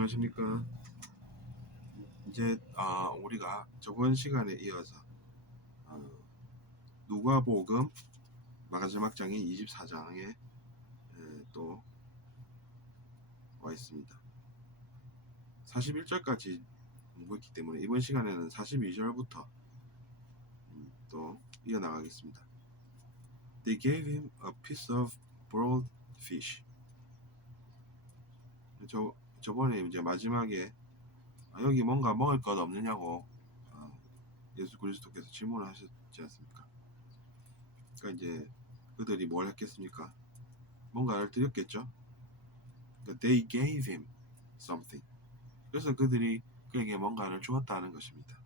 안녕하십니까. 이제 우리가 저번 시간에 이어서 누가복음 마지막 장인 24장에 또 와 있습니다. 41절까지 공부했기 때문에 이번 시간에는 42절부터 또 이어나가겠습니다. They gave him a piece of broiled fish. 저번에 이제 마지막에 여기 뭔가 먹을 것 없느냐고 예수 그리스도께서 질문을 하셨지 않습니까? 그러니까 이제 그들이 뭘 했겠습니까? 뭔가를 드렸겠죠. 그러니까 they gave him something. 그래서 그들이 그에게 뭔가를 주었다는 것입니다.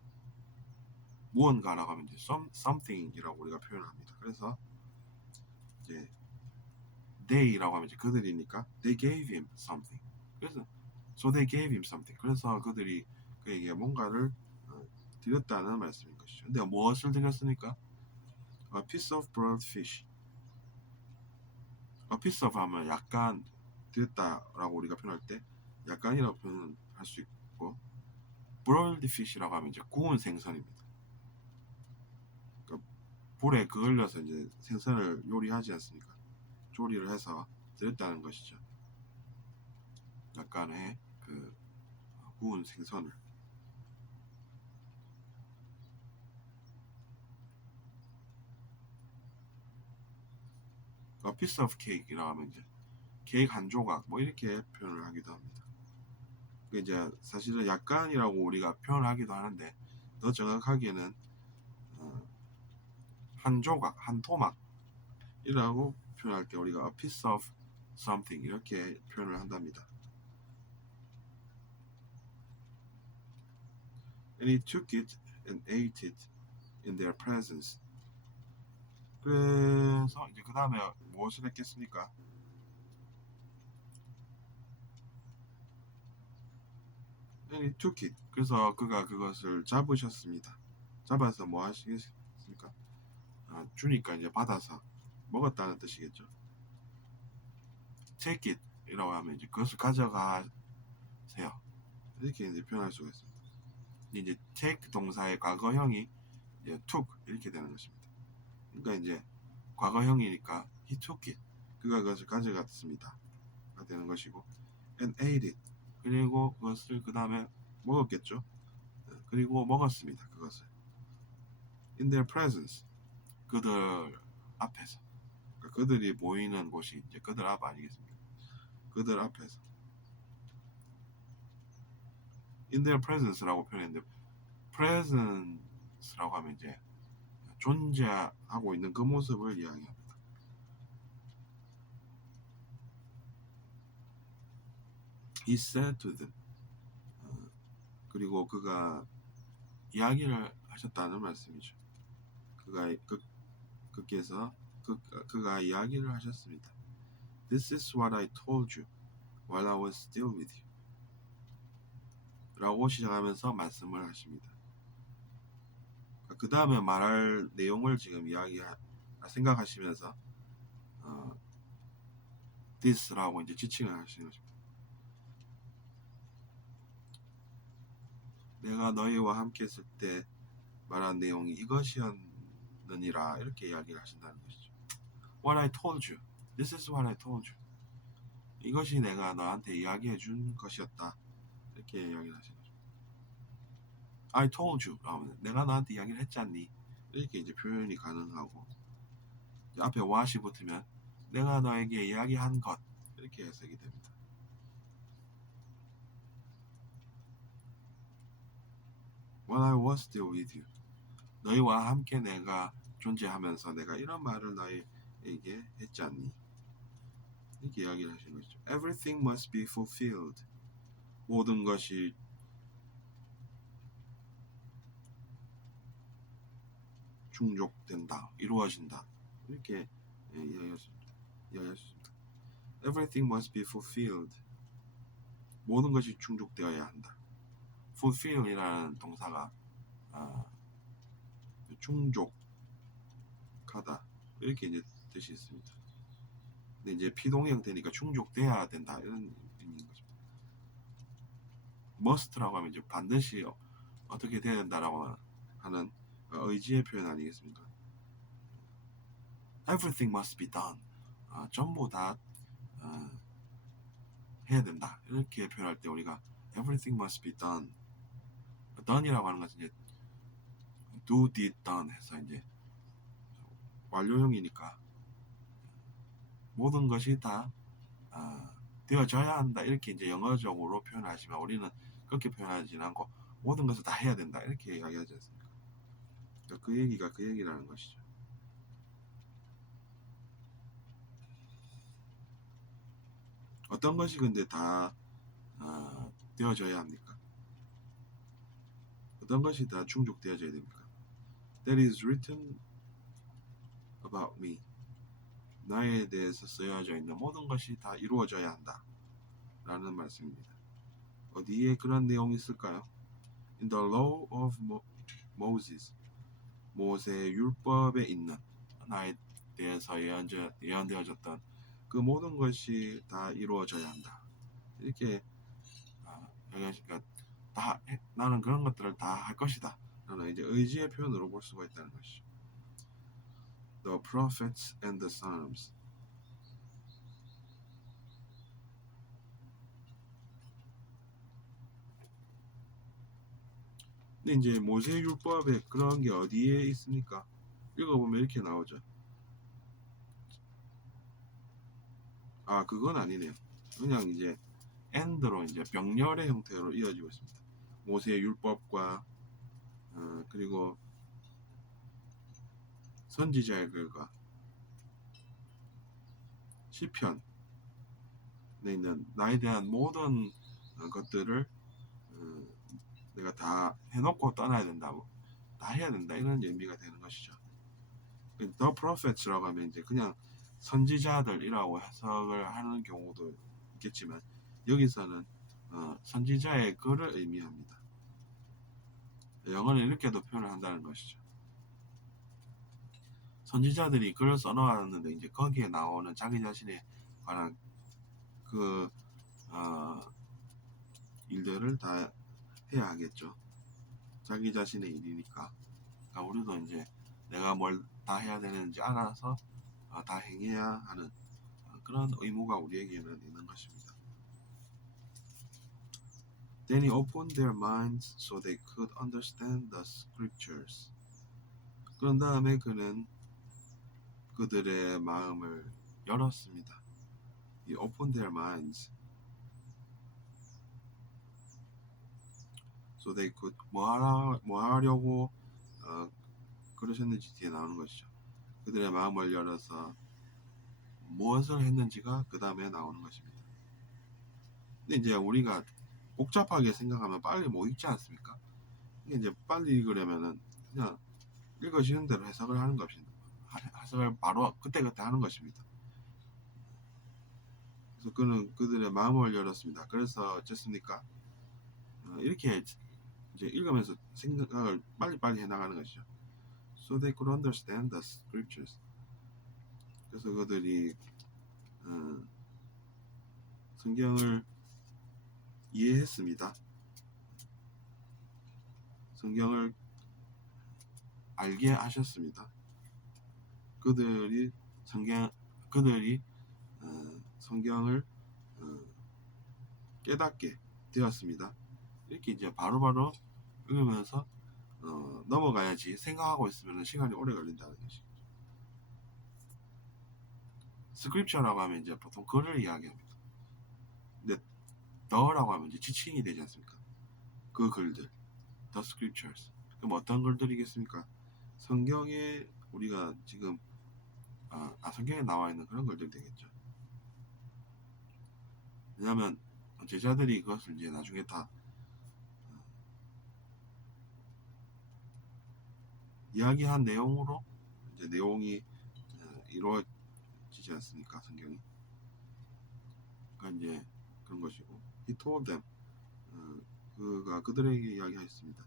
무언가라고 하면 이제 something이라고 우리가 표현합니다. 그래서 이제 they라고 하면 이제 그들이니까 they gave him something. 그래서 so they gave him something. 그래서 그들이 그에게 뭔가를 드렸다는 말씀인 것이죠. 근데 무엇을 드렸습니까? A piece of broiled fish. A piece of 하면 약간 드렸다라고 우리가 표현할 때 약간이라고 표현할 수 있고 broiled fish라고 하면 이제 구운 생선입니다. 그러니까 불에 그을려서 이제 생선을 요리하지 않습니까? 조리를 해서 드렸다는 것이죠. 약간의 그 구운 생선을. A piece of cake이라고 하면 이제 케이크 한 조각 뭐 이렇게 표현을 하기도 합니다. 이제 사실은 약간이라고 우리가 표현을 하기도 하는데 더 정확하게는 한 조각, 한 토막이라고 표현할 때 우리가 a piece of something 이렇게 표현을 한답니다. And he took it and ate it in their presence. 그래서 이제 그 다음에 무엇을 했겠습니까? And he took it. 그래서 그가 그것을 잡으셨습니다. 잡아서 뭐 하시겠습니까? 주니까 이제 받아서 먹었다는 뜻이겠죠. Take it 이라고 하면 이제 그것을 가져가세요. 이렇게 이제 표현할 수가 있습니다. 이제 take 동사의 과거형이 이제 took 이렇게 되는 것입니다. 그러니까 이제 과거형이니까 he took it. 그가 그것을 가져갔습니다. 가 되는 것이고 and ate it. 그리고 그것을 그 다음에 먹었겠죠. 그리고 먹었습니다. 그것을 in their presence. 그들 앞에서. 그러니까 그들이 모이는 곳이 이제 그들 앞 아니겠습니까? 그들 앞에서 in their presence라고 표현했는데 presence라고 하면 이제 존재하고 있는 그 모습을 이야기합니다. He said to them. 그리고 그가 이야기를 하셨다는 말씀이죠. 그가 이야기를 하셨습니다. This is what I told you while I was still with you. 라고 시작하면서 말씀을 하십니다. 그 다음에 말할 내용을 지금 생각하시면서 this라고 이제 지칭을 하시는 것입니다. 내가 너희와 함께 있을 때 말한 내용이 이것이었느니라 이렇게 이야기를 하신다는 것이죠. What I told you. This is what I told you. 이것이 내가 너한테 이야기해 준 것이었다. 이렇게 이야기를 하시는 거죠. I told you. 라면 내가 너한테 이야기를 했잖니. 이렇게 이제 표현이 가능하고 이제 앞에 what이 붙으면 내가 너에게 이야기한 것 이렇게 해석이 됩니다. When I was still with you. 너희와 함께 내가 존재하면서 내가 이런 말을 너희에게 했지 않니? 이렇게 이야기를 하시는 것이죠. Everything must be fulfilled. 모든 것이 충족된다, 이루어진다. 이렇게 이야기했습니다. Everything must be fulfilled. 모든 것이 충족되어야 한다. fulfill이라는 동사가 충족하다 이렇게 이제 뜻이 있습니다. 근데 이제 피동형 되니까 충족돼야 된다 이런 의미인 거죠. must라고 하면 이제 반드시 어떻게 돼야 된다라고 하는 의지의 표현 아니겠습니까? Everything must be done. 전부 다 해야 된다. 이렇게 표현할 때 우리가 everything must be done. done이라고 하는 것은 이제 do, did, done 해서 이제 완료형이니까 모든 것이 다 되어져야 한다. 이렇게 이제 영어적으로 표현하지만 우리는 그렇게 표현하지는 않고 모든 것을 다 해야 된다. 이렇게 이야기하지 않습니까? 그러니까 그 얘기가 그 얘기라는 것이죠. 어떤 것이 근데 다 되어져야 합니까? 어떤 것이 다 충족되어져야 됩니까? That is written about me. 나에 대해서 쓰여져 있는 모든 것이 다 이루어져야 한다. 라는 말씀입니다. 어디에 그런 내용이 있을까요? In the law of Moses. 모세 율법에 있는 나에 대해서 예언되어졌던 그 모든 것이 다 이루어져야 한다. 이렇게 얘기하니까 나는 그런 것들을 다 할 것이다. 라는 이제 의지의 표현으로 볼 수가 있다는 것이죠. The prophets and the psalms. 근데 이제 모세 율법에 그런 게 어디에 있습니까? 읽어보면 이렇게 나오죠. 그건 아니네요. 그냥 이제 end로 이제 병렬의 형태로 이어지고 있습니다. 모세의 율법과 그리고 선지자의 글과 시편에 있는 나에 대한 모든 것들을 내가 다 해놓고 떠나야 된다고, 다 해야 된다, 이런 의미가 되는 것이죠. The prophets라고 하면 이제 그냥 선지자들이라고 해석을 하는 경우도 있겠지만 여기서는 선지자의 글을 의미합니다. 영어는 이렇게도 표현을 한다는 것이죠. 선지자들이 글을 써놓았는데 이제 거기에 나오는 자기 자신에 관한 그 일들을 다 해야 하겠죠. 자기 자신의 일이니까. 그러니까 우리도 이제 내가 뭘 다 해야 되는지 알아서 다 행해야 하는 그런 의무가 우리에게는 있는 것입니다. Then he opened their minds so they could understand the scriptures. 그런 다음에 그는 그들의 마음을 열었습니다. He opened their minds so they could 뭐 하려고 그러셨는지 뒤에 나오는 것이죠. 그들의 마음을 열어서 무엇을 했는지가 그 다음에 나오는 것입니다. 근데 이제 우리가 복잡하게 생각하면 빨리 못 읽지 않습니까? 이제 빨리 읽으려면은 그냥 읽어지는 대로 해석을 하는 것입니다. 해석을 바로 그때그때 하는 것입니다. 그래서 그는 그들의 마음을 열었습니다. 그래서 어쨌습니까? 이렇게 이제 읽으면서 생각을 빨리빨리 해나가는 것이죠. So they could understand the scriptures. 그래서 그들이 성경을 이해했습니다. 성경을 알게 하셨습니다. 그들이 성경을 깨닫게 되었습니다. 이렇게 이제 바로바로 읽으면서 넘어가야지 생각하고 있으면 시간이 오래 걸린다는 것이죠. 스크립처라고 하면 이제 보통 글을 이야기합니다. 근데 더라고 하면 이제 지칭이 되지 않습니까? 그 글들, the scriptures. 그럼 어떤 글들이겠습니까? 성경에 우리가 지금 성경에 나와 있는 그런 글들 되겠죠. 왜냐하면 제자들이 그것을 이제 나중에 다 이야기한 내용으로 이제 내용이 이루어지지 않습니까? 성경이. 그러니까 이제 그런 것이고, he told them, 그가 그들에게 이야기하였습니다.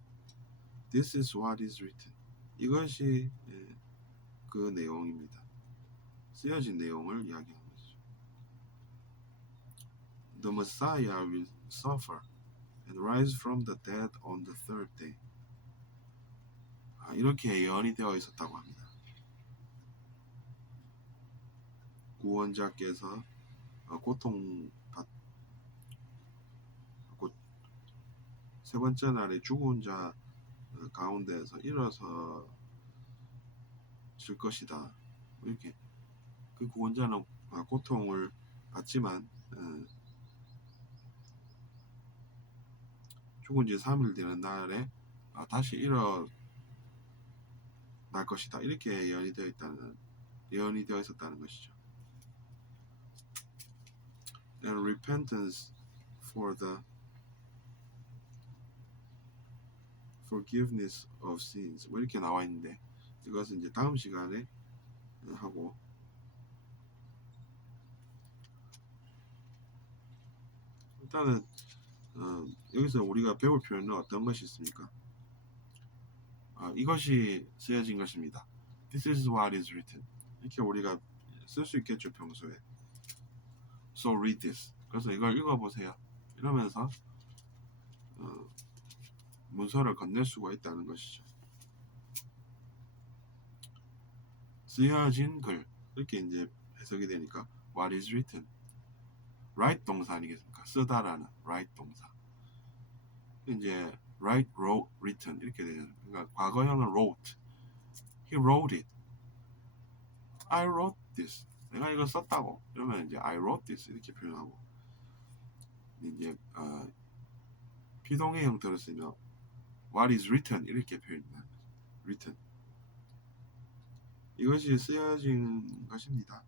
This is what is written. 이것이 그 내용입니다. 쓰여진 내용을 이야기하는 것이죠. The Messiah will suffer and rise from the dead on the third day. 이렇게 예언이 되어 있었다고 합니다. 구원자께서 세 번째 날에 죽은 자 가운데에서 일어서 질 것이다. 이렇게 그 구원자는 고통을 받지만 죽은 지 3일 되는 날에 다시 일어날 것이다. 이렇게 예언이 되어 있었다는 것이죠. And repentance for the forgiveness of sins. 뭐 이렇게 나와 있는데 이것은 이제 다음 시간에 하고 일단은 여기서 우리가 배울 표현은 어떤 것이 있습니까? 이것이 쓰여진 것입니다. This is what is written. 이렇게 우리가 쓸 수 있겠죠, 평소에. So read this. 그래서 이걸 읽어보세요. 이러면서 문서를 건넬 수가 있다는 것이죠. 쓰여진 글 이렇게 이제 해석이 되니까 what is written. write 동사 아니겠습니까? 쓰다라는 write 동사. 이제 write, wrote, written 이렇게 되잖아요. 그러니까 과거형은 wrote. He wrote it. I wrote this. 내가 이걸 썼다고. 그러면 이제 I wrote this 이렇게 표현하고 이제 비동의 형태로 쓰면 what is written 이렇게 표현합니다. written. 이것이 쓰여진 것입니다.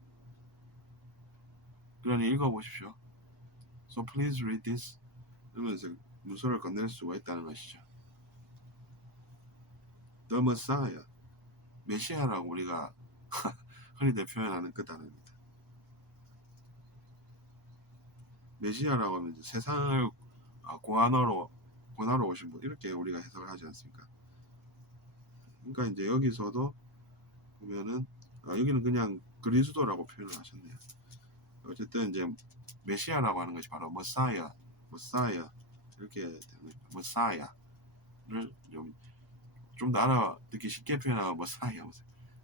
그러니 읽어보십시오. So please read this. 그러면서 문서를 건넬 수가 있다는 것이죠. The Messiah, 메시아라고 우리가 흔히들 표현하는 그 단어입니다. 메시아라고 하면 이제 세상을 고난하러 오신 분 이렇게 우리가 해석을 하지 않습니까? 그러니까 이제 여기서도 보면은 여기는 그냥 그리스도라고 표현을 하셨네요. 어쨌든 이제 메시아라고 하는 것이 바로 머사야 이렇게 되는 겁니다. 머사야를 좀 더 알아듣기 쉽게 표현하면 머사야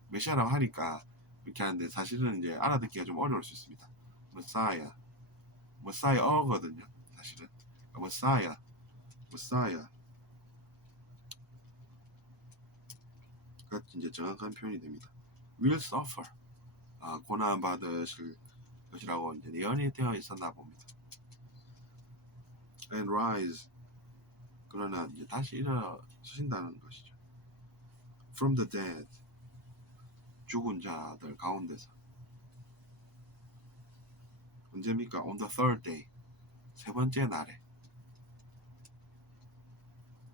메시아라고 하니까 이렇게 하는데 사실은 이제 알아듣기가 좀 어려울 수 있습니다. 머사야어거든요. 사실은 머사야가 이제 정확한 표현이 됩니다. will suffer 고난 받으실 것이라고 이제 예언이 되어 있었나 봅니다. and rise 그러나 이제 다시 일어서신다는 것이죠. from the dead 죽은 자들 가운데서 언제입니까? on the third day 세 번째 날에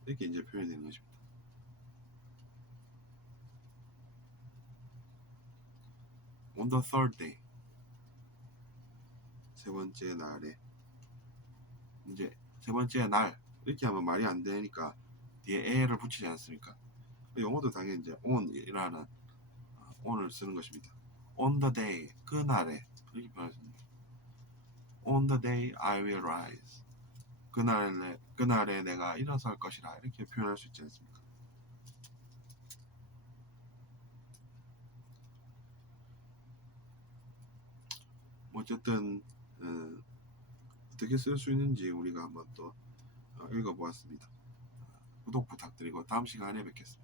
이렇게 이제 표현이 되는 것입니다. on the third day 세 번째 날에 이제 세 번째 날 이렇게 하면 말이 안 되니까 뒤에 에를 붙이지 않습니까? 영어도 당연히 이제 on이라는 on을 쓰는 것입니다. on the day 그날에 이렇게 표현했습니다. on the day I will rise 그날에 내가 일어설 것이라 이렇게 표현할 수 있지 않습니까? 어쨌든 어떻게 쓸 수 있는지 우리가 한번 또 읽어보았습니다. 구독 부탁드리고 다음 시간에 뵙겠습니다.